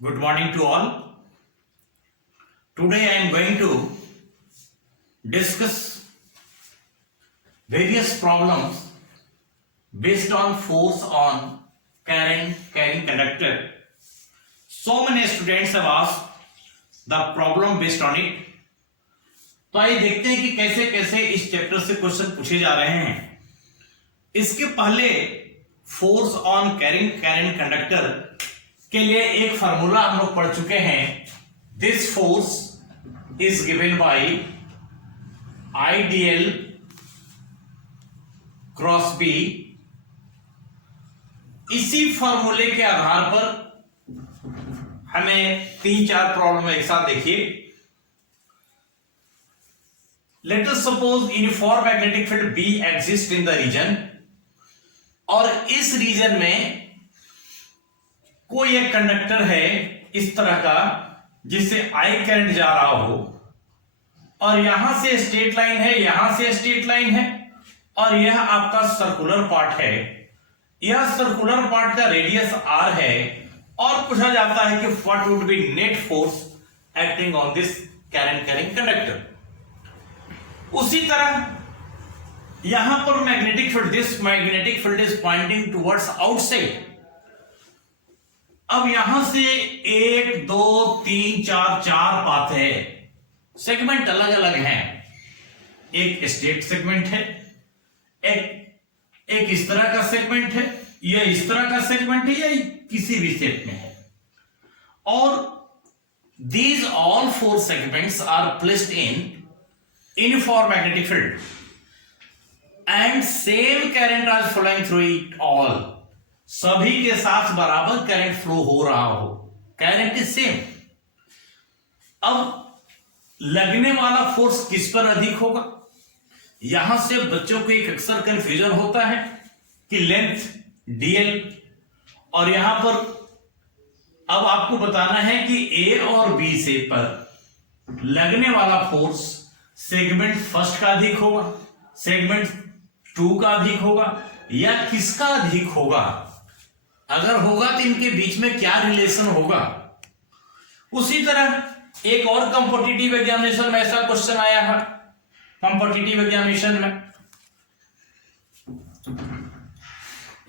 Good morning to all. Today I am going to discuss various problems based on force on carrying conductor. So many students have asked the problem based on it. तो आइए देखते हैं कि कैसे कैसे इस chapter से question पूछे जा रहे हैं। इसके पहले फोर्स ऑन कैरिंग कंडक्टर के लिए एक फार्मूला हम लोग पढ़ चुके हैं। This force is given by ideal cross B. इसी फार्मूले के आधार पर हमें 3-4 प्रॉब्लम एक साथ देखिए। Let us suppose uniform magnetic field B exist in the region, और इस रीजन में कोई एक कंडक्टर है इस तरह का जिससे आई करंट जा रहा हो, और यहां से स्ट्रेट लाइन है, यहां से स्ट्रेट लाइन है, और यह आपका सर्कुलर पार्ट है। यह सर्कुलर पार्ट का रेडियस आर है, और पूछा जाता है कि what would be net force acting on this carrying conductor. उसी तरह यहां पर magnetic field, this magnetic field is pointing towards outside. अब यहां से 1 2 3 4 पाथ है, सेगमेंट अलग अलग हैं। एक स्ट्रेट सेगमेंट है, एक इस तरह का सेगमेंट है, या इस तरह का सेगमेंट है, या किसी भी शेप में है। और these all 4 segments are placed in uniform magnetic field and same current is flowing through it all. सभी के साथ बराबर करंट फ्लो हो रहा हो, करंट इज सेम। अब लगने वाला फोर्स किस पर अधिक होगा? यहां से बच्चों को एक अक्सर कंफ्यूजन होता है कि लेंथ dl, और यहां पर अब आपको बताना है कि a और b से पर लगने वाला फोर्स सेगमेंट फर्स्ट का अधिक होगा, सेगमेंट 2 का अधिक होगा, या किसका अधिक होगा? अगर होगा तो इनके बीच में क्या रिलेशन होगा? उसी तरह एक और कॉम्पिटिटिव एग्जामिनेशन में ऐसा क्वेश्चन आया है। कॉम्पिटिटिव एग्जामिनेशन में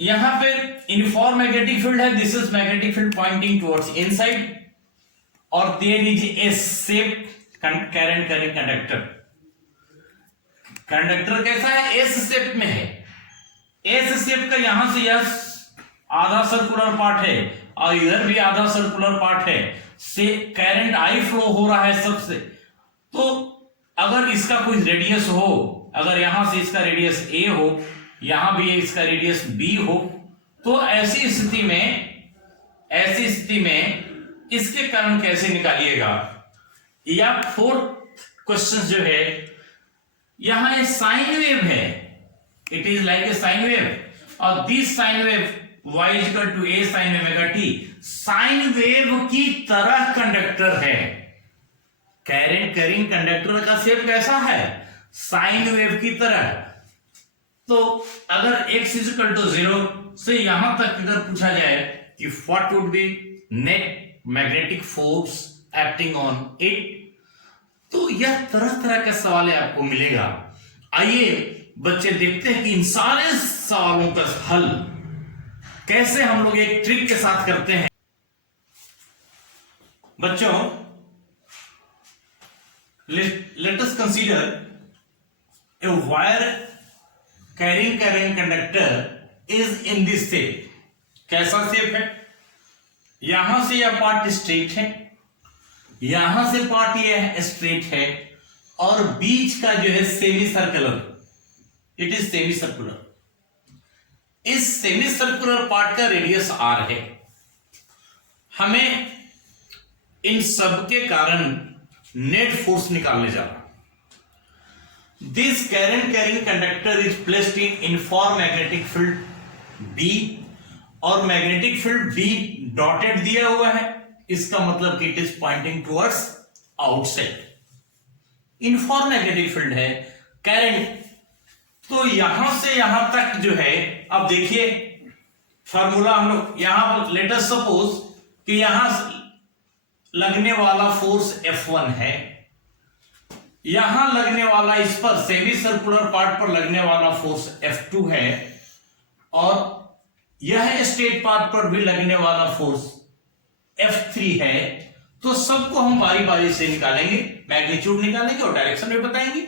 यहां पे यूनिफॉर्म मैग्नेटिक फील्ड है, this is magnetic field pointing towards inside, और there is a shape carrying conductor. Conductor कैसा है? एस शेप में है। एस शेप का यहां से यह आधा सर्कुलर पार्ट है, और इधर भी आधा सर्कुलर पार्ट है, से करंट आई फ्लो हो रहा है सबसे। तो अगर इसका कोई रेडियस हो, अगर यहां से इसका रेडियस ए हो, यहां भी इसका रेडियस बी हो, तो ऐसी स्थिति में इसके करंट कैसे निकालिएगा? या 4th क्वेश्चन जो है, यहां एक साइन वेव है, it is like a sine wave, और this sine wave y equal to a sin omega t, sine wave की तरह कंडक्टर है। कैरिंग कंडक्टर का शेप कैसा है? साइन वेव की तरह। तो अगर x इक्वल टू 0 से यहां तक अगर पूछा जाए कि what would be net magnetic force acting on it, तो यह तरह तरह का सवाल आपको मिलेगा। आइए बच्चे देखते हैं कि इन सारे सवालों का हल कैसे हम लोग एक ट्रिक के साथ करते हैं। बच्चों, let us consider a wire carrying conductor is in this shape. कैसा शेप है? यहां से यह पार्ट स्ट्रेट है, यहां से पार्ट यह स्ट्रेट है, और बीच का जो है semi circular, it is semi circular. इस सेमी सर्कुलर पार्ट का रेडियस आर है। हमें इन सब के कारण नेट फोर्स निकालने जा रहा। This carrying conductor is placed in uniform magnetic field B, और मैग्नेटिक फील्ड बी डॉटेड दिया हुआ है, इसका मतलब कि it is pointing towards outside. Uniform magnetic field है, करंट तो यहां से यहां तक जो है। अब देखिए फार्मूला हम लोग यहां पर लेट अस सपोज कि यहां लगने वाला फोर्स F1 है, यहां लगने वाला, इस पर सेमी सर्कुलर पार्ट पर लगने वाला फोर्स F2 है, और यह स्ट्रेट पार्ट पर भी लगने वाला फोर्स F3 है। तो सबको हम बारी बारी से निकालेंगे, मैग्नीट्यूड निकालेंगे और डायरेक्शन भी बताएंगे।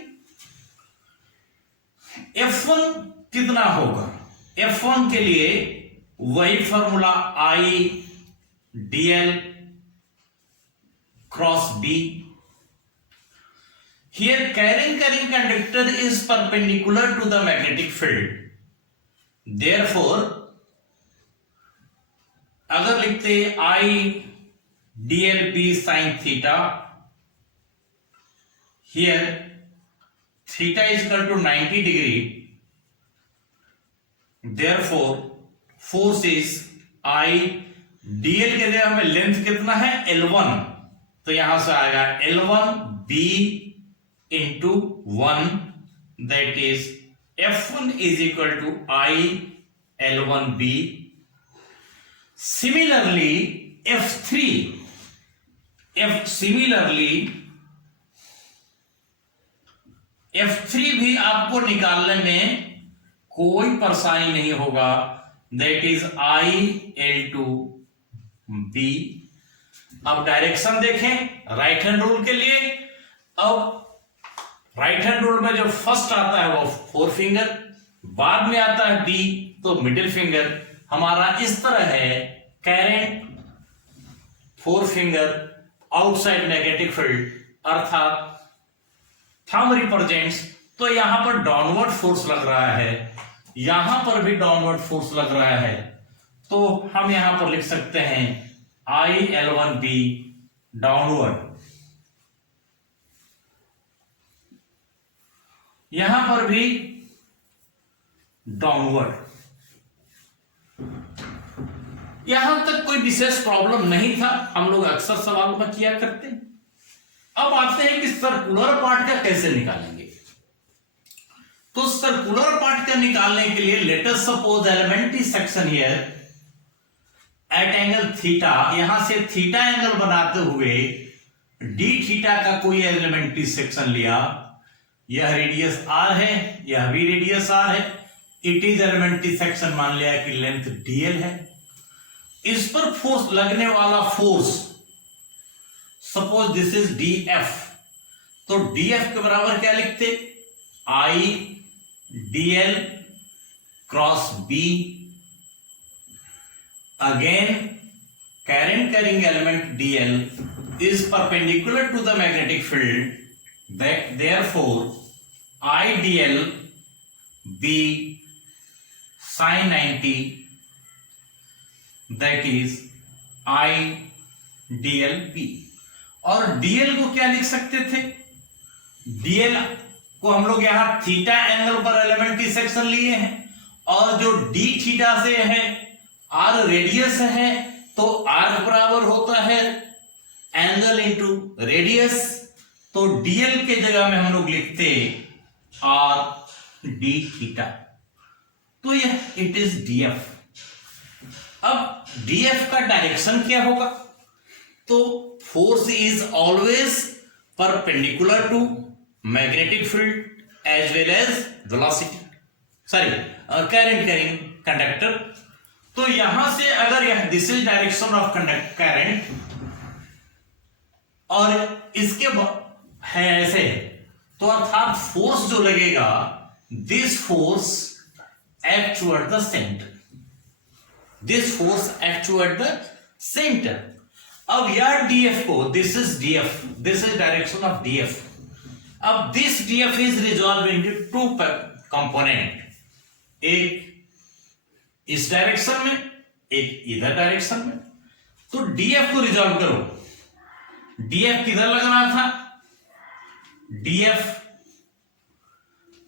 F1 कितना होगा? F1 के लिए वही formula I dl cross B। Here carrying conductor is perpendicular to the magnetic field, therefore अगर लिखते I dl B sin theta, here theta is equal to 90 degree, therefore force is I dl के लिए हमें length कितना है L1, तो यहां से आएगा L1 B into 1, that is F1 is equal to I L1 B। Similarly F3 भी आपको निकालने में कोई परेशानी नहीं होगा, that is I L2 B। अब डायरेक्शन देखें राइट हैंड रूल के लिए। अब राइट हैंड रूल में जो फर्स्ट आता है वो फोर फिंगर, बाद में आता है बी, तो मिडिल फिंगर हमारा इस तरह है, current four finger outside magnetic field, अर्थात थंब रिप्रेजेंट्स। तो यहां पर डाउनवर्ड फोर्स लग रहा है, यहां पर भी डाउनवर्ड फोर्स लग रहा है, तो हम यहां पर लिख सकते हैं I L1 B डाउनवर्ड। यहां पर भी डाउनवर्ड। यहां तक कोई विशेष प्रॉब्लम नहीं था, हम लोग अक्सर सवालों में किया करते। अब आते हैं कि सर्कुलर पार्ट का कैसे निकालेंगे। तो सर्कुलर पार्ट का निकालने के लिए let us suppose elementary section here at angle theta, यहां से थीटा एंगल बनाते हुए डी थीटा का कोई एलिमेंट्री सेक्शन लिया। यह रेडियस r है, यह भी रेडियस r है, इट इज एलिमेंट्री सेक्शन, मान लिया कि लेंथ dl है। इस पर फोर्स लगने वाला force, suppose this is df, तो df के बराबर क्या लिखते? I dl cross b। Again current carrying element dl is perpendicular to the magnetic field, that therefore I dl b sin 90, that is I dl b। और dl को क्या लिख सकते थे? dl को हम लोग यहां थीटा एंगल पर एलिमेंट्री सेक्शन लिए हैं, और जो d थीटा से है r रेडियस है, तो r बराबर होता है एंगल इंटू रेडियस, तो dl के जगह में हम लोग लिखते r d थीटा, तो यह इट इज df। अब df का डायरेक्शन क्या होगा? तो force is always perpendicular to magnetic field as well as velocity, sorry current carrying conductor. तो यहां से अगर यह this is direction of current और इसके है ऐसे, तो अर्थात फोर्स जो लगेगा, this force act toward the centre, this force act toward the centre. अब यार df को, this is df, this is direction of df। अब this df is resolve into two component, एक इस डायरेक्शन में, एक इधर डायरेक्शन में। तो df को रिजॉल्व करो, df किधर लग रहा था? df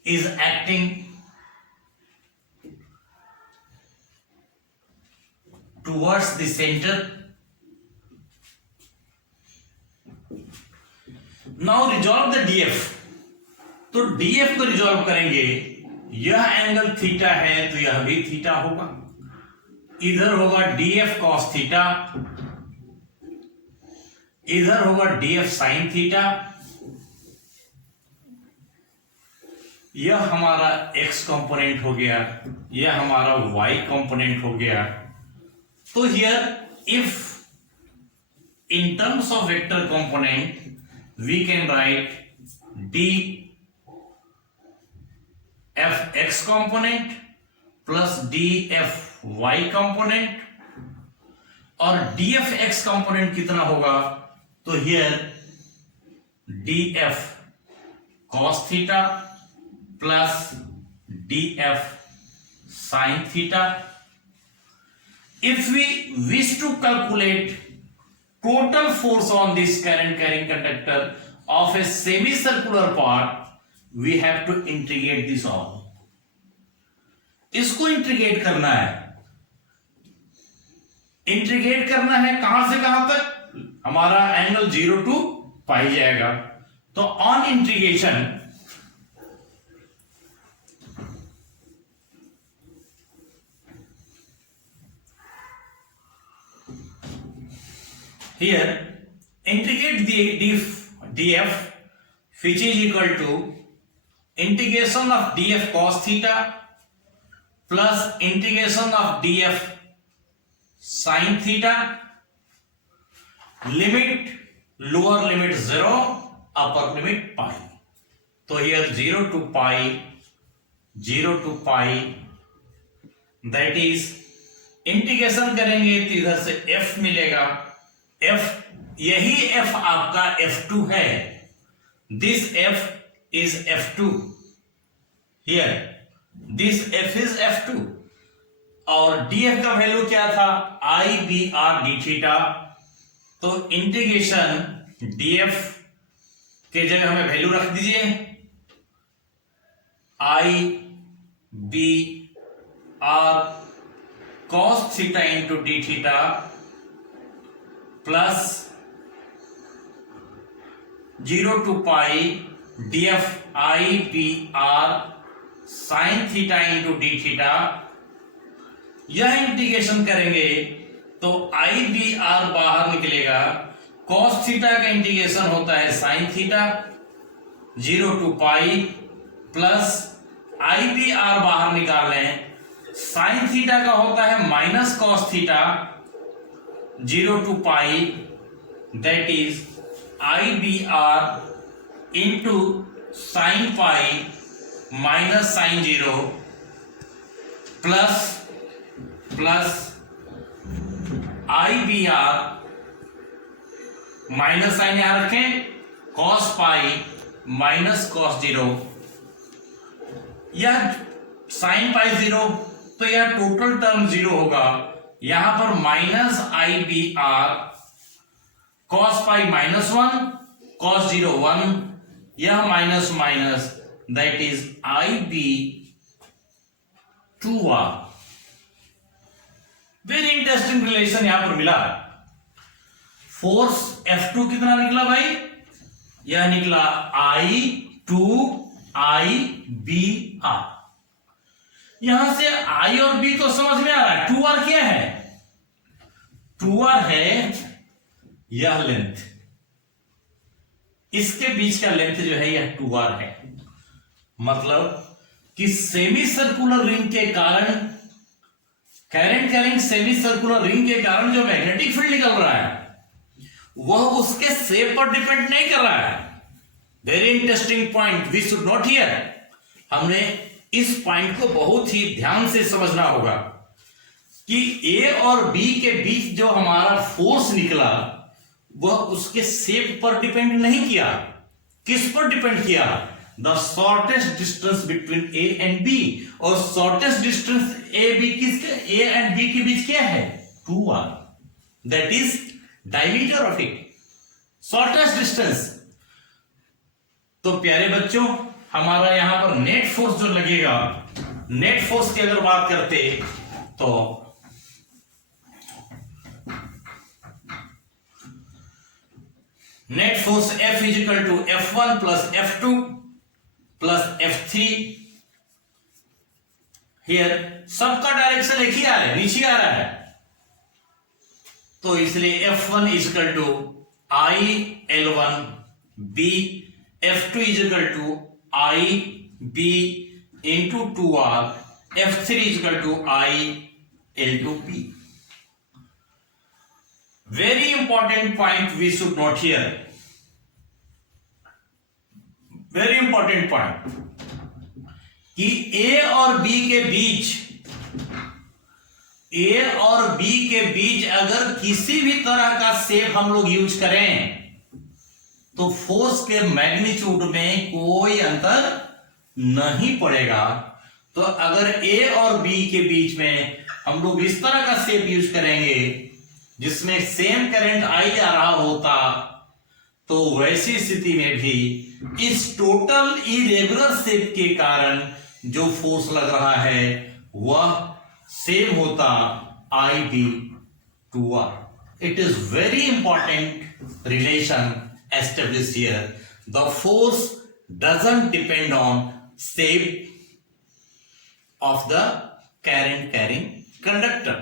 is acting towards the centre. Now resolve the df, तो df को रिजॉल्व करेंगे, यह एंगल थीटा है तो यह भी थीटा होगा, इधर होगा df cos थीटा, इधर होगा df साइन थीटा, यह हमारा x कंपोनेंट हो गया, यह हमारा y कंपोनेंट हो गया। तो here if in terms of vector component we can write df x component plus df y component, और df x component कितना होगा, तो here df cos theta plus df sin theta. If we wish to calculate total force on this current carrying conductor of a semicircular part, we have to integrate this all. इसको integrate करना है, integrate करना है कहां से कहां तक, हमारा एंगल 0 to पाई जाएगा। तो on integration here integrate the df which is equal to integration of df cos theta plus integration of df sin theta, limit lower limit 0 upper limit pi। तो here 0 to pi that is integration करेंगे तो इधर से f मिलेगा, f यही f आपका f2 है, this f is f2 here, this f is f2, और df का वैल्यू क्या था, I b r d theta. तो इंटीग्रेशन df के जगह हमें वैल्यू रख दीजिए I b r cos theta into D theta plus 0 to pi df I b r sin theta into D theta. यह इंटीग्रेशन करेंगे तो I b r बाहर निकलेगा, cos थीटा का इंटीग्रेशन होता है sin theta 0 to pi plus I b r बाहर निकाल लें, sin थीटा का होता है minus cos theta 0 to pi, that is IBR into sin pi minus sin 0 plus IBR minus sine यहां रखें, cos pi माइनस cos 0, यह sin pi 0, तो यह टोटल टर्म 0 होगा, यहां पर minus IBR cos pi minus 1 cos 0 1, यह minus minus that is IB 2R। Very interesting relation यहां पर मिला। फोर्स F2 कितना निकला भाई, यह निकला I2IBR। यहां से I और B तो समझ में आ रहा है, 2R क्या है, 2R है यह लेंथ, इसके बीच का लेंथ जो है यह 2R है। मतलब कि सेमी सर्कुलर रिंग के कारण, current carrying semi circular ring के कारण जो मैग्नेटिक फील्ड निकल रहा है वह उसके शेप पर डिपेंड नहीं कर रहा है। Very interesting point, we should note here. हमने इस पॉइंट को बहुत ही ध्यान से समझना होगा कि ए और बी के बीच जो हमारा फोर्स निकला वह उसके शेप पर डिपेंड नहीं किया। किस पर डिपेंड किया, the shortest distance between A and B, और shortest distance A and B के बीच क्या है, 2R, that is diameter of it, shortest distance. तो प्यारे बच्चों, हमारा यहां पर नेट फोर्स जो लगेगा, नेट फोर्स की अगर बात करते तो net force F is equal to F1 plus F2 plus F3। Here सबका डायरेक्शन एक ही आ रहा है, नीचे आ रहा है, तो इसलिए F1 is equal to IL1 B, F2 is equal to IB into 2R, F3 is equal to IL2B. Very important point we should note here. Very important point कि A और B के बीच अगर किसी भी तरह का शेप हम लोग यूज करें तो फोर्स के मैग्नीट्यूड में कोई अंतर नहीं पड़ेगा। तो अगर A और B के बीच में हम लोग इस तरह का शेप यूज करेंगे जिसमें सेम करंट आई जा रहा होता, तो वैसी स्थिति में भी इस टोटल इरेगुलर शेप के कारण जो फोर्स लग रहा है वह सेम होता IB/2R. It is very important relation established here. The force doesn't depend on shape of the current carrying conductor.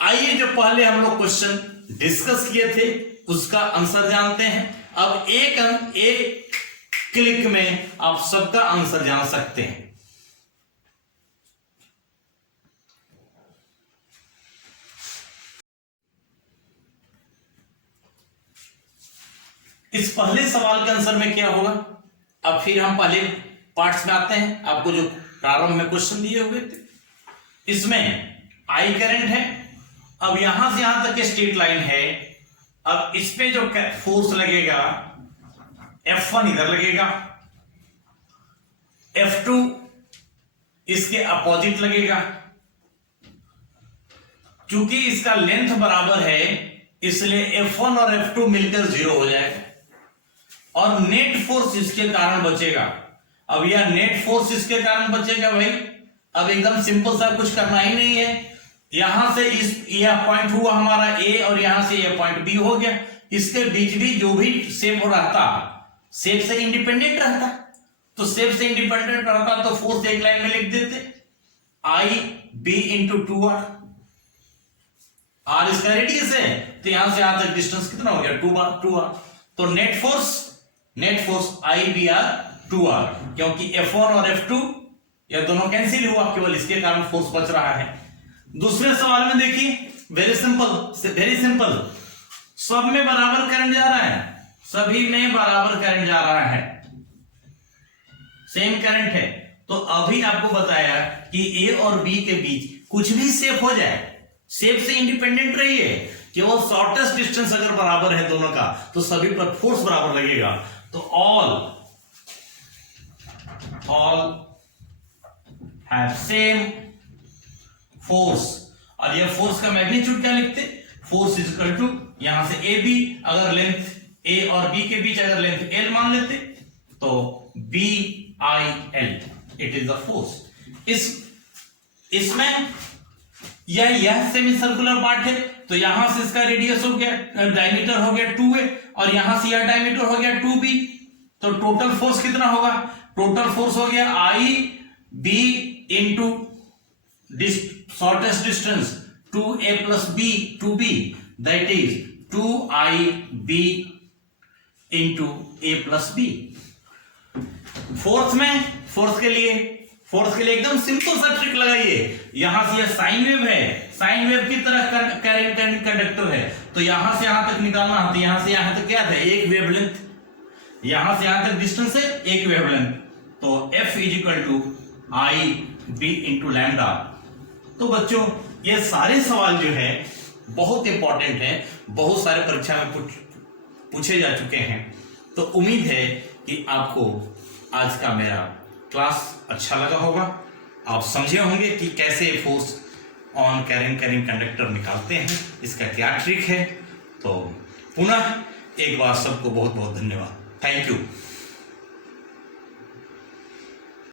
आइए जो पहले हम लोग क्वेश्चन डिस्कस किए थे उसका आंसर जानते हैं। अब एक क्लिक में आप सबका आंसर जान सकते हैं। इस पहले सवाल के आंसर में क्या होगा? अब फिर हम पहले पार्ट्स में आते हैं। आपको जो प्रारंभ में क्वेश्चन दिए हुए थे इसमें आई करंट है। अब यहां से यहां तक के स्ट्रेट लाइन है। अब इस पे जो फोर्स लगेगा F1 इधर लगेगा, F2 इसके अपोजिट लगेगा। चूंकि इसका लेंथ बराबर है इसलिए F1 और F2 मिलकर 0 हो जाएगा और नेट फोर्स इसके कारण बचेगा। अब यह नेट फोर्स इसके कारण बचेगा भाई। अब एकदम सिंपल सा कुछ करना ही नहीं है। यहां से यह पॉइंट हुआ हमारा A और यहां से यह पॉइंट B हो गया। इसके बीच भी जो भी शेप रहता शेप से इंडिपेंडेंट रहता, तो शेप से इंडिपेंडेंट रहता तो फोर्स एक लाइन में लिख देते IB into 2R। R इसका रेडियस है तो यहां से यहां तक डिस्टेंस कितना हो गया 2R। तो नेट फोर्स IB/2R, क्योंकि F1 और F2 यह दोनों कैंसिल हुआ, केवल इसके कारण फोर्स बच रहा है। दूसरे सवाल में देखिए, वेरी सिंपल, सब में बराबर करंट जा रहा है, सभी में बराबर करंट जा रहा है, सेम करंट है। तो अभी आपको बताया कि A और B के बीच कुछ भी शेप हो जाए, शेप से इंडिपेंडेंट रहिए, केवल शॉर्टेस्ट डिस्टेंस अगर बराबर है दोनों का तो सभी पर फोर्स बराबर लगेगा। तो ऑल हैव सेम फोर्स। और यह फोर्स का मैग्नीट्यूड क्या लिखते? फोर्स इज इक्वल टू यहां से AB, अगर लेंथ A और B के बीच अगर लेंथ L मान लेते तो BIL, it is the force. इसमें यह सेमी सर्कुलर पार्ट है तो यहां से इसका रेडियस हो गया, डायमीटर हो गया 2A और यहां से यह डायमीटर हो गया 2B। तो टोटल फोर्स कितना होगा? टोटल फोर्स हो गया IB into shortest distance 2A plus B 2B, that is 2IB into A plus B। Force के लिए एकदम सिंपल सा ट्रिक लगाइए। यहां से यह साइन वेव है, साइन वेव की तरह करंट कंडक्टर है तो यहां से यहां तक निकालना है। तो यहां से यहां तक क्या था? एक वेवलेंथ, यहां से यहां तक डिस्टेंस है एक वेवलेंथ। तो F is equal to IB into lambda. तो बच्चों ये सारे सवाल जो है बहुत इंपॉर्टेंट है, बहुत सारे परीक्षा में पूछे जा चुके हैं। तो उम्मीद है कि आपको आज का मेरा क्लास अच्छा लगा होगा, आप समझे होंगे कि कैसे फोर्स ऑन कैरिंग कंडक्टर निकालते हैं, इसका क्या ट्रिक है। तो पुनः एक बार सबको बहुत बहुत धन्यवाद। Thank you.